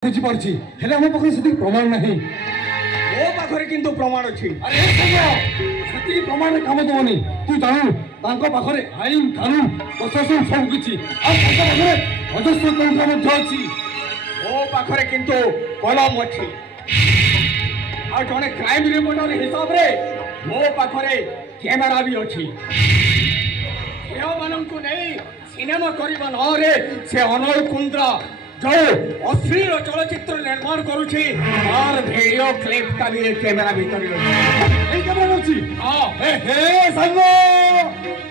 ବୁଝିପାରୁଛି ହେଲେ ଆମ ପାଖରେ ସେତିକି ପ୍ରମାଣ ନାହିଁ। ମୋ ପାଖରେ କିନ୍ତୁ ପ୍ରମାଣ ଅଛି। ଆରେ ସେତିକି ପ୍ରମାଣରେ କାମ ଦେବନି। ତୁ ଜାଣୁ ତାଙ୍କ ପାଖରେ ଆଇନ କାନୁନ ପ୍ରଶାସନ ସବୁ କିଛି, ଆଉ ତାଙ୍କ ପାଖରେ ଅଜସ୍ର ତନ୍ତ୍ର ମଧ୍ୟ ଅଛି। ମୋ ପାଖରେ କିନ୍ତୁ କଲମ ଅଛି, ଆଉ ଜଣେ କ୍ରାଇମ ରିପୋର୍ଟର ହିସାବରେ ମୋ ପାଖରେ କ୍ୟାମେରା ବି ଅଛି। ଝିଅମାନଙ୍କୁ ନେଇ ସିନେମା କରିବା ନାଁରେ ସେ ଅନଳ କୁନ୍ଦ୍ରା जो अश्लील चलचित्र निर्माण करुछि तार वीडियो क्लिप का भी कैमरा भीतर अछि। हां हे हे संगो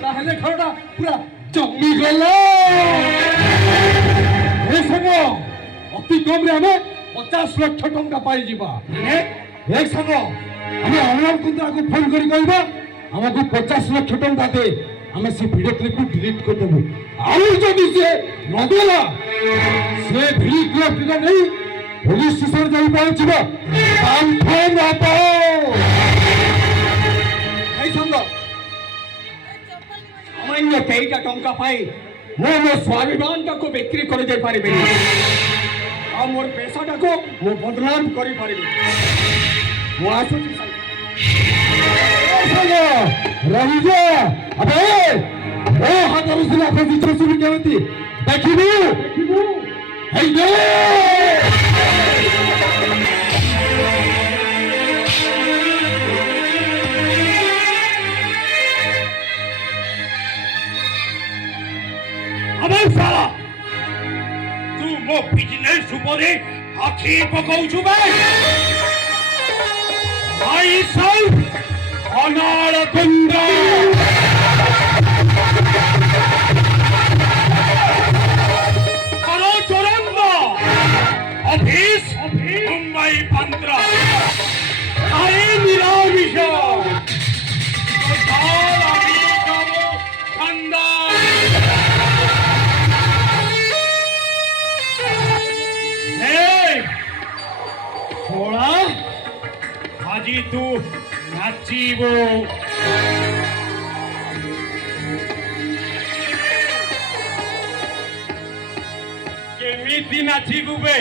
ताहले खरडा पूरा जम्मी गला। हे संगो अति कम रे हमें 50 लाख टंका पाई जीवा। एक संगो हमें अनवर कुंद्रा को फोन करी कहबा हमको 50 लाख टंका दे, हमें से वीडियो क्लिप को डिलीट कर देबो। आउ जदी से नदेला से वीडियो क्लिप का नहीं पुलिस स्टेशन जाई पहुंचबो। काम फेन आतो ए संगो अमान्य तेईटा टंका पाई मो स्वाभिमान को बिक्री कर दे पारिबे आ मोर पैसा को मो बदनाम करी पारिबे। मो आसुची संगो रही जा। अबे ओ हाथरू से आप विचार सुन केमती देखिबू हे ये अबे साला तू मो बिजनेस उपरे आखी पकाउछु बे। आई सब अनाल कुंद्रा करो चोरंगा ऑफिस मुंबई पंद्रा अरे निरामिष साल अमेरिका मो खानदान थोड़ा আজি तू नाचिब केमिति नाचिबु बे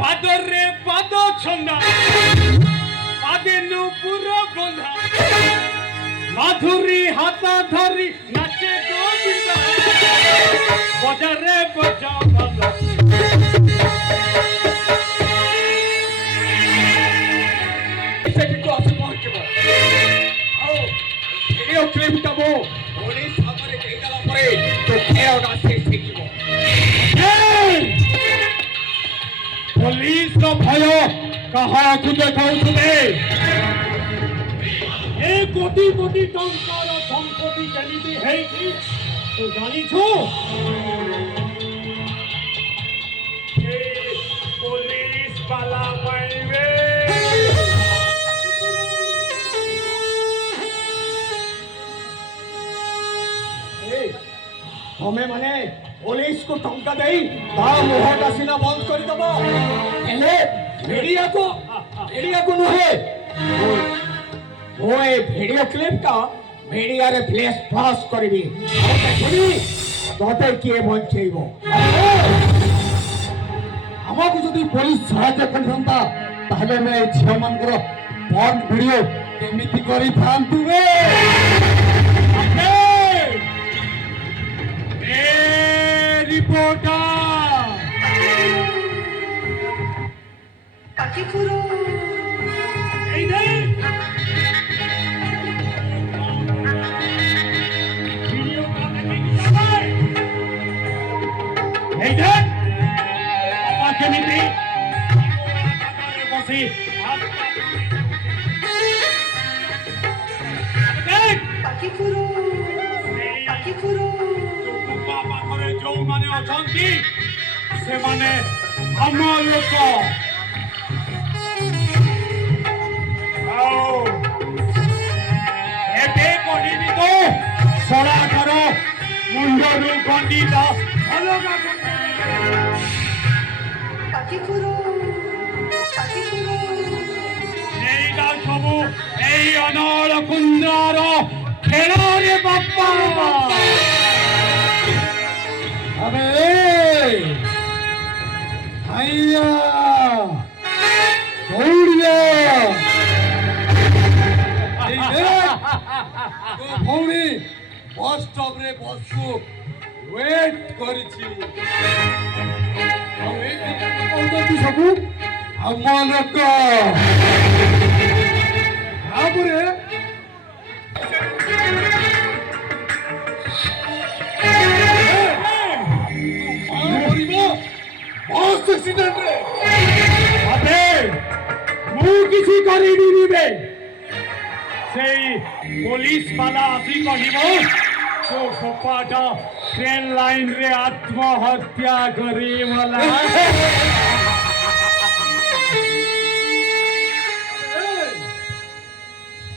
पादर रे पाद छंदा पादे नुपुर बंधा माधुरी हाथा धरी नाचे गोविंदा बजा रे बजा बाबा वीडियो क्लिप का वो पुलिस हमरे केला परे तो खेओना से सीखिबो। पुलिस रो भय कहा को देखाउ तुमे ए कोटी कोटी टंकार संपत्ति केमिति हेछि तो जानि छु। ए पुलिस वाला पाइबे हमें माने पुलिस को टंका देई ता मुहटा सीना बंद कर दबो। हेले मीडिया को नुहे ओए वीडियो क्लिप का मीडिया रे फ्लैश पास करबी और देखबी तोते किए बंचेइबो। हमको जदी पुलिस सहायता करथंता ताहले मैं झियो मानकर फोन वीडियो केमिति करी थांतु बे। रिपोर्टर काकीपुरो এই দে ভিডিও কাটে কি যাবে এই দে আপা কেমিতি বসি দেখ काकीपुरो काकीपुरो बाबा करे जो माने अछंती से माने हम लोक आओ एते कोडिनी तो सड़ा करो मुंडरू गंडीता अलगा काकीपुरो काकीपुरो এইটা সবু এই অনল কুন্দ্রার খেলা রে বাপ্পা। अबे ଭଉଣୀ ବସ୍ ଷ୍ଟପ୍ ରେ ବସ୍କୁ ୱେଟ୍ କରିଛି। ଆଉ ଏଇ କଥା କହୁଛନ୍ତି ସବୁ ଆମ ଲୋକ। ତାପରେ ମରିବ ବସ୍ ଆକ୍ସିଡେଣ୍ଟରେ। আবে ମୁଁ କିଛି କରିବିନି ବେ ସେଇ ପୋଲିସ ବାଲା ଆସି କହିବ ତୋ କପାଟା ଟ୍ରେନ୍ ଲାଇନରେ ଆତ୍ମହତ୍ୟା କରିଗଲା।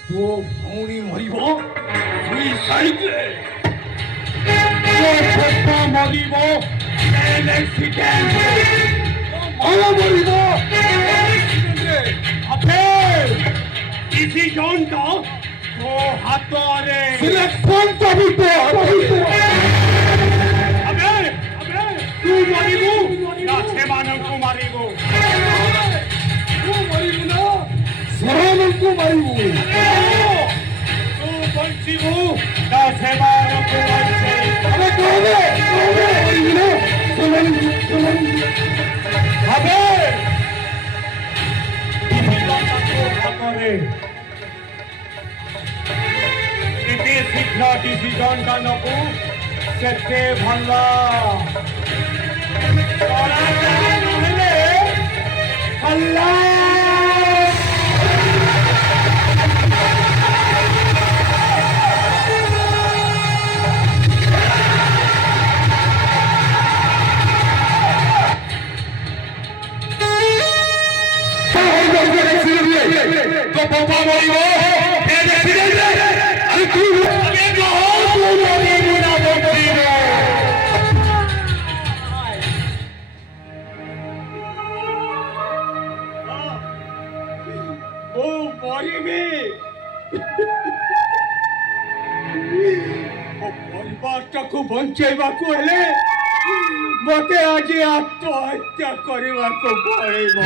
ତୋ ଭଉଣୀ ମରିବ ସୁଇସାଇଡରେ। ତୋ ଛୋଟ ମରିବ ଟ୍ରେନ୍ ଆକ୍ସିଡେଣ୍ଟରେ। ତୋ ମାଆ ମରିବ ଆକ୍ସିଡେଣ୍ଟରେ। আবে ডিসিশনটা তো হাতরে। ସିଲେକ୍ସନଟା ବି ତୋ ହାତରେ। আবে আবে ତୁ ମରିବୁ ନା ସେମାନଙ୍କୁ ମାରିବୁ? ତୁ ମରିବୁ ନା ସେମାନଙ୍କୁ ମାରିବୁ। ତୁ ବଞ୍ଚିବୁ ନା ସେମାନଙ୍କୁ ବଞ୍ଚେଇବୁ? ଆମେ କହିଲେ ମରିବୁ ନା ସେମାନଙ୍କୁ আবে ডিসিশনটা তো হাতরে। ଯେତେ ଶୀଘ୍ର ଡିସିଜନଟା ନବୁ ସେତେ ଭଲ। ନହେଲେ ହଲ୍ଲା। তো বাবা মরিব ট্রেন অ্যাক্সিডেন্টে। আরে তুই আমি কহ তুই মরিবু না বঞ্চিব। ଓ ମରିବି ମୋ ପରିବାରଟାକୁ ବଞ୍ଚେଇବାକୁ ହେଲେ ମୋତେ ଆଜି ଆତ୍ମହତ୍ୟା କରିବାକୁ ପଡ଼ିବ।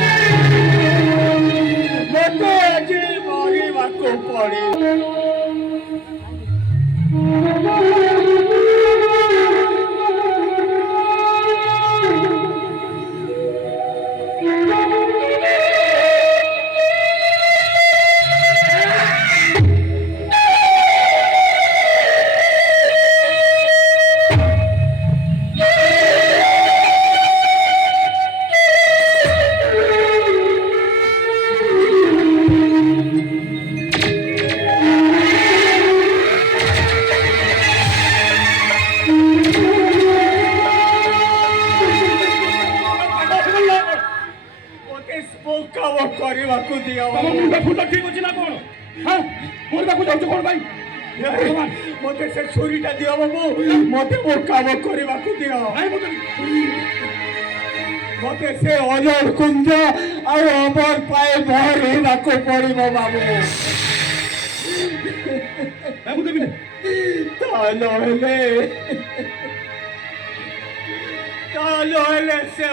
ମୋତେ ଆଜି ମରିବାକୁ ପଡ଼ିବ। କାମ କରିବାକୁ ଦିଅ। ମୁଣ୍ଡ ଫୁଣ୍ଡ ଠିକ ଅଛି ନା କଣ? ମରିବାକୁ ଯାଉଛ କଣ ପାଇଁ? ମୋତେ ସେ ଛୁରୀଟା ଦିଅ ବାବୁ। ମୋତେ ମୋ କାମ କରିବାକୁ ଦିଅ। ମୋତେ ସେ ଅଜର କୁଞ୍ଜ ଆଉ ଅମର ପାଇଁ ମରିବାକୁ ପଡ଼ିବ ବାବୁ। ମୁଁ ଦେବିନି। ତା ନହେଲେ ସେ